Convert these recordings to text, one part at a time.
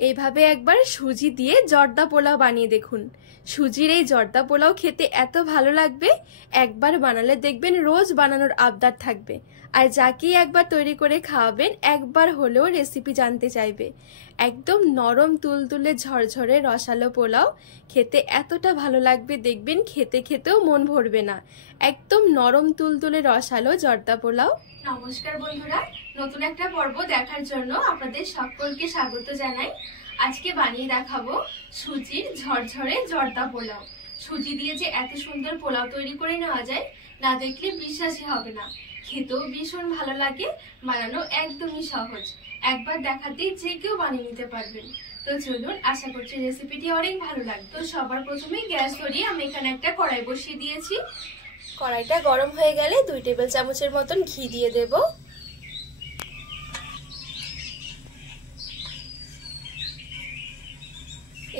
এইভাবে একবার সুজি দিয়ে জর্দা পোলাও বানিয়ে দেখুন। সুজির এই জর্দা পোলাও খেতে এত ভালো লাগবে, একবার বানালে দেখবেন রোজ বানানোর আবদার থাকবে। আর যাকেই একবার তৈরি করে খাওয়াবেন একবার হলেও রেসিপি জানতে চাইবে। একদম নরম তুলতুলে ঝরঝরে রসালো পোলাও খেতে এতটা ভালো লাগবে, দেখবেন খেতে খেতেও মন ভরবে না। একদম নরম তুলতুলে রসালো জর্দা পোলাও। নমস্কার বন্ধুরা, নতুন একটা পর্ব দেখার জন্য আপনাদের সকলকে স্বাগত জানাই। আজকে বানিয়ে দেখাবো সুজির ঝরঝরে জর্দা পোলাও। সুজি দিয়ে যে এত সুন্দর পোলাও তৈরি করে নেওয়া যায়, না দেখলে বিশ্বাসই হবে না। খেতেও ভীষণ ভালো লাগে, বানানো একদমই সহজ। একবার দেখাতেই যে কেউ বানিয়ে নিতে পারবেন। তো চলুন, আশা করছি রেসিপিটি অনেক ভালো লাগবে। তো সবার প্রথমে গ্যাস ধরিয়ে আমি এখানে একটা কড়াই বসিয়ে দিয়েছি। কড়াইটা গরম হয়ে গেলে 2 টেবিল চামচের মতন ঘি দিয়ে দেব।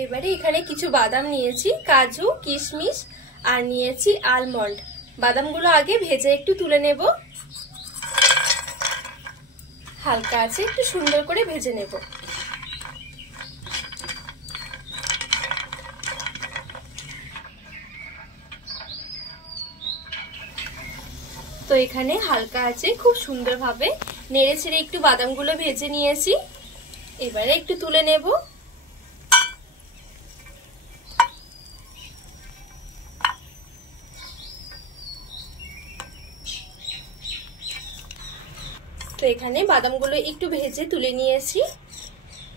এবারে এখানে কিছু বাদাম নিয়েছি, কাজু, কিশমিশ আর নিয়েছি আলমন্ড। বাদামগুলো আগে ভেজে একটু তুলে নেব। হালকা আছে একটু সুন্দর করে ভেজে নেব। তো এখানে হালকা আছে খুব সুন্দরভাবে নেড়ে ছেড়ে একটু বাদামগুলো ভেজে নিয়েছি। এবারে একটু তুলে নেব। তো এখানে বাদামগুলো একটু ভেজে তুলে নিয়েছি।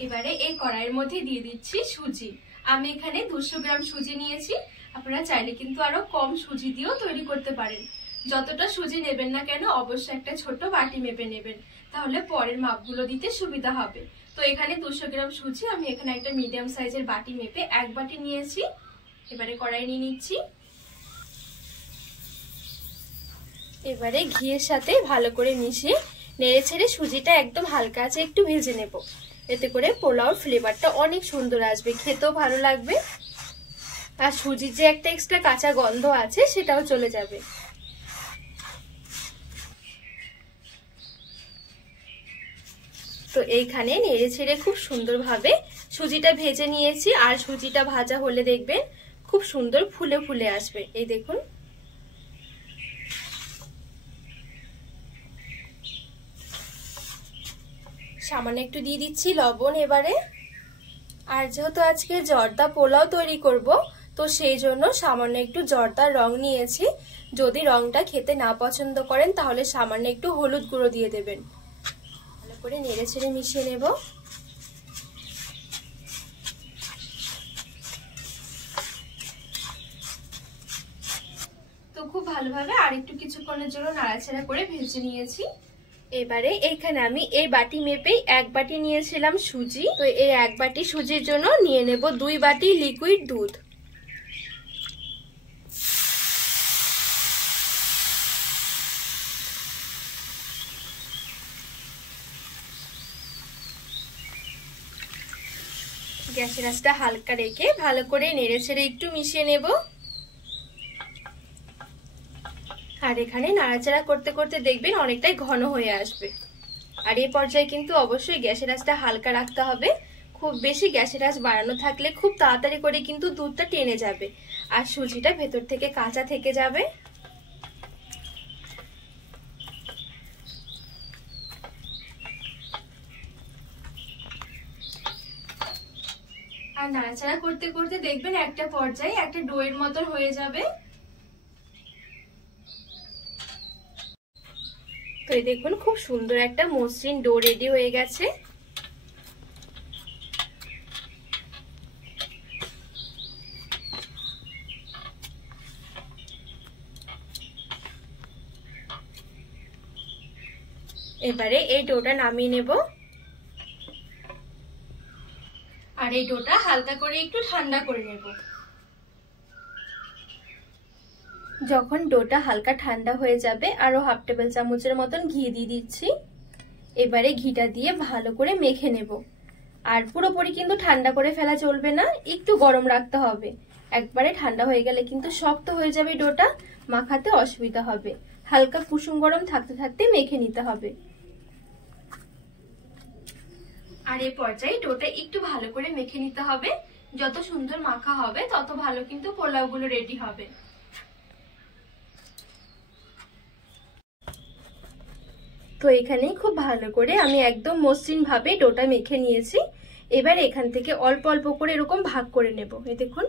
এবারে এই কড়াইয়ের মধ্যে দিয়ে দিচ্ছি সুজি। আমি এখানে 200 গ্রাম সুজি নিয়েছি। আপনারা চাইলে কিন্তু আরো কম সুজি দিয়েও তৈরি করতে পারেন। যতটা সুজি নেবেন না কেন অবশ্যই একটা ছোট বাটি মেপে নেবেন, তাহলে পরের মাপগুলো দিতে সুবিধা হবে। তো এখানে 200 গ্রাম সুজি আমি এখানে একটা মিডিয়াম সাইজের বাটি মেপে 1 বাটি নিয়েছি। এবারে কড়াই নিয়ে নিচ্ছি। এবারে ঘিয়ের সাথে ভালো করে মিশিয়ে নেড়ে ছেড়ে সুজিটা একদম হালকা আছে একটু ভেজে নেব। এতে করে পোলাওর ফ্লেভারটা অনেক সুন্দর আসবে, খেতেও ভালো লাগবে। আর সুজির যে একটা এক্সট্রা কাঁচা গন্ধ আছে সেটাও চলে যাবে। তো এইখানে নেড়ে ছেড়ে খুব সুন্দরভাবে সুজিটা ভেজে নিয়েছি। আর সুজিটা ভাজা হলে দেখবেন খুব সুন্দর ফুলে ফুলে আসবে। এই দেখুন। সামান্য একটু দিয়ে দিচ্ছি লবণ এবারে। আর যেহেতু আজকে জর্দা পোলাও তৈরি করব, তো সেই জন্য সামান্য একটু জর্দার রং নিয়েছি। যদি রংটা খেতে না পছন্দ করেন তাহলে সামান্য একটু হলুদ গুঁড়ো দিয়ে দেবেন। ভালো করে নেড়ে ছেড়ে মিশিয়ে নেব। তো খুব ভালোভাবে আর একটু কিছুক্ষণের জন্য নাড়াচাড়া করে ভেজে নিয়েছি। এবারে এইখানে আমি এই বাটি মেপেই 1 বাটি নিয়েছিলাম সুজি। তো এই 1 বাটি সুজির জন্য নিয়ে নেব 2 বাটি লিকুইড দুধ। গ্যাসের আঁচটা হালকা রেখে ভালো করে নেড়ে ছেড়ে একটু মিশিয়ে নেব। আর এখানে নাড়াচাড়া করতে করতে দেখবেন অনেকটাই ঘন হয়ে আসবে। আর এই পর্যায়ে কিন্তু অবশ্যই গ্যাসের আঁচটা হালকা রাখতে হবে। খুব বেশি গ্যাসের আঁচ বাড়ানো থাকলে খুব তাড়াতাড়ি করে কিন্তু দুধটা টেনে যাবে আর সুজিটা ভেতর থেকে কাঁচা থেকে যাবে। আর নাড়াচাড়া করতে করতে দেখবেন একটা পর্যায়ে একটা ডোয়ের মতন হয়ে যাবে। তো এই দেখুন খুব সুন্দর একটা মসৃণ ডো রেডি হয়ে গেছে। এবারে এই ডোটা নামিয়ে নেব। আর এই ডোটা হালকা করে একটু ঠান্ডা করে নেব। যখন ডোটা হালকা ঠান্ডা হয়ে যাবে আরো 1/2 টেবিল চামচের মতন ঘি দিয়ে দিচ্ছি। এবারে ঘিটা দিয়ে ভালো করে মেখে নেব। আর পুরোপুরি কিন্তু ঠান্ডা করে ফেলা চলবে না, একটু গরম রাখতে হবে। একবারে ঠান্ডা হয়ে গেলে কিন্তু শক্ত হয়ে যাবে ডোটা, মাখাতে অসুবিধা হবে। হালকা কুসুম গরম থাকতে থাকতে মেখে নিতে হবে। আর এই পর্যায়ে ডোটা একটু ভালো করে মেখে নিতে হবে। যত সুন্দর মাখা হবে তত ভালো কিন্তু পোলাওগুলো রেডি হবে। তো এখানে খুব ভালো করে আমি একদম মসৃণ ভাবে ডোটা মেখে নিয়েছি। এবার এখান থেকে অল্প অল্প করে এরকম ভাগ করে নেব। এই দেখুন,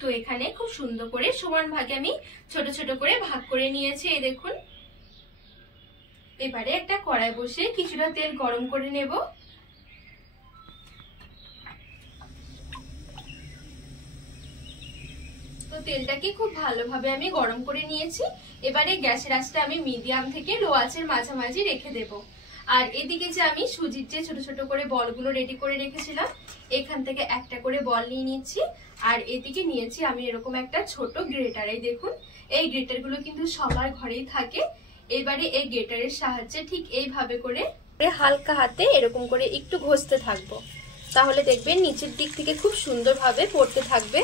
তো এখানে খুব সুন্দর করে সমান ভাগে আমি ছোট ছোট করে ভাগ করে নিয়েছি। এই দেখুন, এবারে একটা কড়াই বসে কিছুটা তেল গরম করে নেব। তো তেলটাকে খুব ভালোভাবে আমি গরম করে নিয়েছি। এবারে গ্যাসের আঁচটা আমি মিডিয়াম থেকে লো আঁচের মাঝামাঝি রেখে দেব। আর এদিকে যে আমি সুজির যে ছোট ছোট করে বলগুলো রেডি করে রেখেছিলাম, এখান থেকে একটা করে বল নিয়ে নিচ্ছি। আর এদিকে নিয়েছি আমি এরকম একটা ছোট গ্রেটার। এই দেখুন, এই গ্রেটার গুলো কিন্তু সবার ঘরেই থাকে। এবারে এই গ্রেটারের সাহায্যে ঠিক এইভাবে করে হালকা হাতে এরকম করে একটু ঘষতে থাকবো, তাহলে দেখবেন নিচের দিক থেকে খুব সুন্দরভাবে পড়তে থাকবে।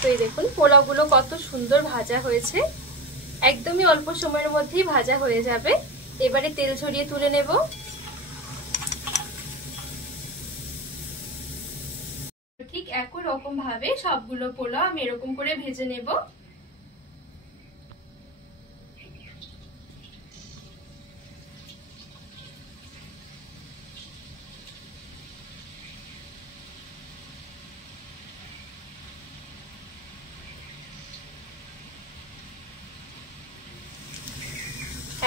তো এই দেখুন পোলাওগুলো কত সুন্দর ভাজা হয়েছে, একদমই অল্প সময়ের মধ্যেই ভাজা হয়ে যাবে। এবারে তেল ঝরিয়ে তুলে নেব। ঠিক একই রকম ভাবে সবগুলো পোলাও আমি এরকম করে ভেজে নেব।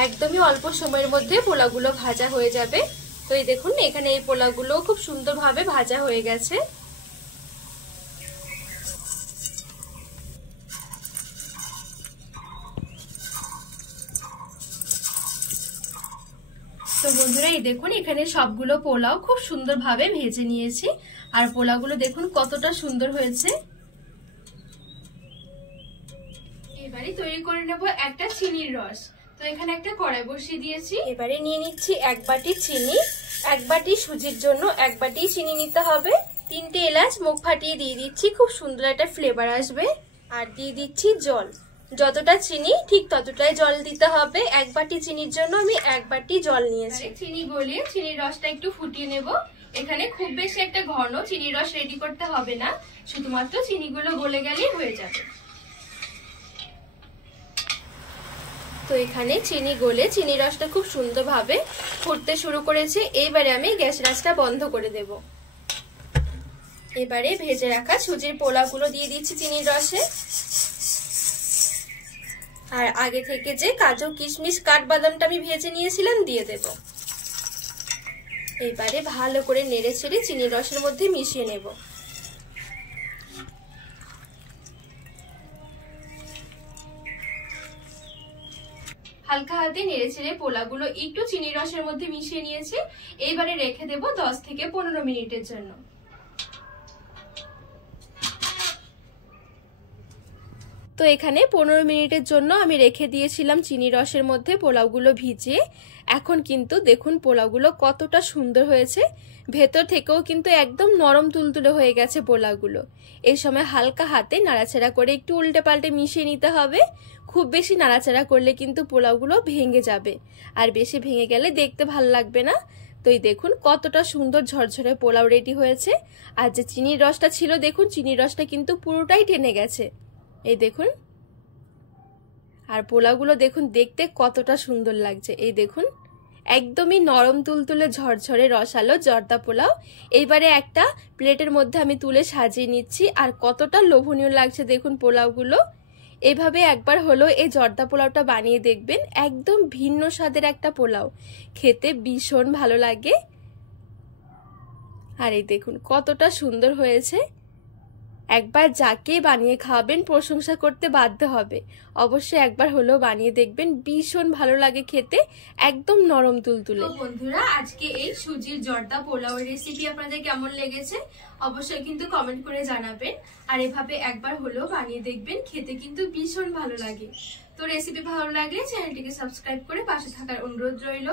একদমই অল্প সময়ের মধ্যে পোলাওগুলো ভাজা হয়ে যাবে। তো এই দেখুন এখানে এই পোলাওগুলো খুব সুন্দরভাবে ভাজা হয়ে গেছে। তো বন্ধুরা এই দেখুন এখানে সবগুলো পোলাও খুব সুন্দরভাবে ভেজে নিয়েছি। আর পোলাওগুলো দেখুন কতটা সুন্দর হয়েছে। এবারে তৈরি করে নেব একটা চিনির রস। তো এখানে একটা কড়াই বসিয়ে দিয়েছি। এবারে নিয়ে নিচ্ছি 1 বাটি চিনি। 1 বাটি সুজির জন্য 1 বাটি চিনি নিতে হবে। 3টে এলাচ মুখ ফাটিয়ে দিয়ে দিচ্ছি, খুব সুন্দর একটা ফ্লেভার আসবে। আর দিয়ে দিচ্ছি জল। যতটা চিনি ঠিক ততটাই জল দিতে হবে। 1 বাটি চিনির জন্য আমি 1 বাটি জল নিয়েছি। চিনি গলিয়ে চিনির রসটা একটু ফুটিয়ে নেব। এখানে খুব বেশি একটা ঘন চিনির রস রেডি করতে হবে না, শুধুমাত্র চিনিগুলো গলে গেলেই হয়ে যাবে। তো এখানে চিনি গলে চিনির রসটা খুব সুন্দরভাবে ফুটতে শুরু করেছে। এবারে আমি গ্যাসের আঁচটা বন্ধ করে দেব। এবারে ভেজে রাখা সুজির পোলাওগুলো দিয়ে দিচ্ছি চিনির রসে। আর আগে থেকে যে কাজু কিশমিশ কাঠবাদামটা আমি ভেজে নিয়েছিলাম দিয়ে দেব। এবারে ভালো করে নেড়ে ছেড়ে চিনির রসের মধ্যে মিশিয়ে নেব। হালকা হাতে নেড়ে ছেড়ে পোলাগুলো একটু চিনির রসের মধ্যে মিশিয়ে নিয়েছি। এইবারে রেখে দেব 10 থেকে 15 মিনিটের জন্য। তো এখানে 15 মিনিটের জন্য আমি রেখে দিয়েছিলাম চিনি রসের মধ্যে পোলাওগুলো ভিজিয়ে। এখন কিন্তু দেখুন পোলাওগুলো কতটা সুন্দর হয়েছে, ভেতর থেকেও কিন্তু একদম নরম তুলতুলে হয়ে গেছে পোলাওগুলো। এই সময় হালকা হাতে নাড়াচাড়া করে একটু উল্টে পাল্টে মিশিয়ে নিতে হবে। খুব বেশি নাড়াচাড়া করলে কিন্তু পোলাওগুলো ভেঙে যাবে, আর বেশি ভেঙে গেলে দেখতে ভালো লাগবে না। তো এই দেখুন কতটা সুন্দর ঝরঝরে পোলাও রেডি হয়েছে। আর যে চিনির রসটা ছিল দেখুন চিনির রসটা কিন্তু পুরোটাই টেনে গেছে। এই দেখুন, আর পোলাওগুলো দেখুন দেখতে কতটা সুন্দর লাগছে। এই দেখুন একদমই নরম তুলতুলে ঝরঝরে রসালো জর্দা পোলাও। এইবারে একটা প্লেটের মধ্যে আমি তুলে সাজিয়ে নিচ্ছি। আর কতটা লোভনীয় লাগছে দেখুন পোলাওগুলো। এভাবে একবার হলো এই জর্দা পোলাওটা বানিয়ে দেখবেন, একদম ভিন্ন স্বাদের একটা পোলাও, খেতে ভীষণ ভালো লাগে। আর এই দেখুন কতটা সুন্দর হয়েছে। একবার যাকে বানিয়ে খাওয়াবেন প্রশংসা করতে বাধ্য হবে। অবশ্যই একবার হলেও বানিয়ে দেখবেন, ভীষণ ভালো লাগে খেতে, একদম নরম তুলতুলে। বন্ধুরা, আজকে এই সুজির জর্দা পোলাও রেসিপি আপনাদের কেমন লেগেছে অবশ্যই কিন্তু কমেন্ট করে জানাবেন। আর এভাবে একবার হলেও বানিয়ে দেখবেন, খেতে কিন্তু ভীষণ ভালো লাগে। তো রেসিপি ভালো লাগলে চ্যানেলটিকে সাবস্ক্রাইব করে পাশে থাকার অনুরোধ রইল।